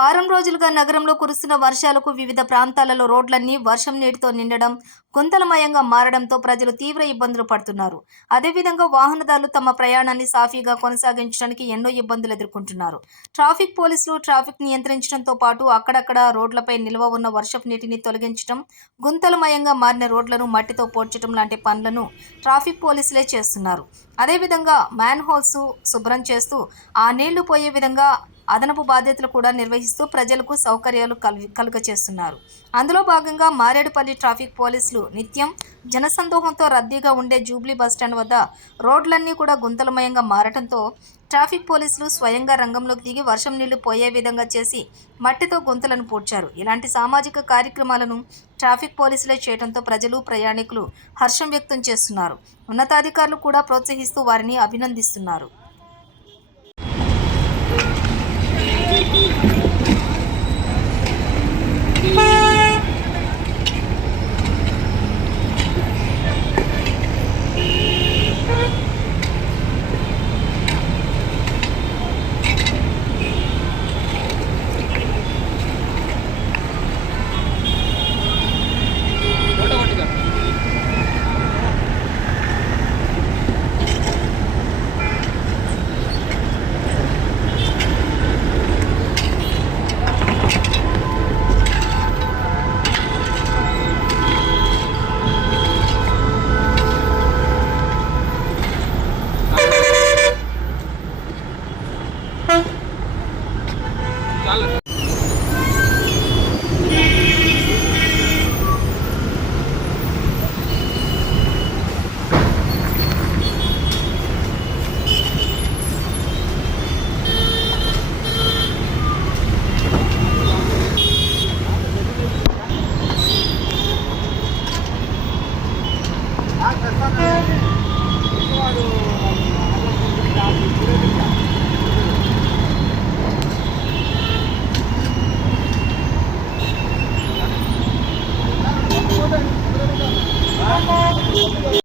వారం రోజులుగా నగరంలో కురుస్తున్న వర్షాలకు వివిధ ప్రాంతాలలో రోడ్లన్నీ వర్షం నీటితో నిండడం, గుంతలమయంగా మారడంతో ప్రజలు తీవ్ర ఇబ్బందులు పడుతున్నారు. అదేవిధంగా వాహనదారులు తమ ప్రయాణాన్ని సాఫీగా కొనసాగించడానికి ఎన్నో ఇబ్బందులు ఎదుర్కొంటున్నారు. ట్రాఫిక్ పోలీసులు ట్రాఫిక్ నియంత్రించడంతో పాటు అక్కడక్కడ రోడ్లపై నిల్వ ఉన్న వర్షపు నీటిని తొలగించడం, గుంతలమయంగా మారిన రోడ్లను మట్టితో పోడ్చడం లాంటి పనులను ట్రాఫిక్ పోలీసులే చేస్తున్నారు. అదేవిధంగా మ్యాన్ హోల్స్ శుభ్రం చేస్తూ ఆ నీళ్లు పోయే విధంగా అదనపు బాధ్యతలు కూడా నిర్వహిస్తూ ప్రజలకు సౌకర్యాలు కలుగచేస్తున్నారు. అందులో భాగంగా మారేడుపల్లి ట్రాఫిక్ పోలీసులు నిత్యం జనసందోహంతో రద్దీగా ఉండే జూబ్లీ బస్టాండ్ వద్ద రోడ్లన్నీ కూడా గుంతలమయంగా మారటంతో ట్రాఫిక్ పోలీసులు స్వయంగా రంగంలోకి దిగి వర్షం నీళ్లు పోయే విధంగా చేసి మట్టితో గుంతలను పూడ్చారు. ఇలాంటి సామాజిక కార్యక్రమాలను ట్రాఫిక్ పోలీసులే చేయడంతో ప్రజలు, ప్రయాణికులు హర్షం వ్యక్తం చేస్తున్నారు. ఉన్నతాధికారులు కూడా ప్రోత్సహిస్తూ వారిని అభినందిస్తున్నారు.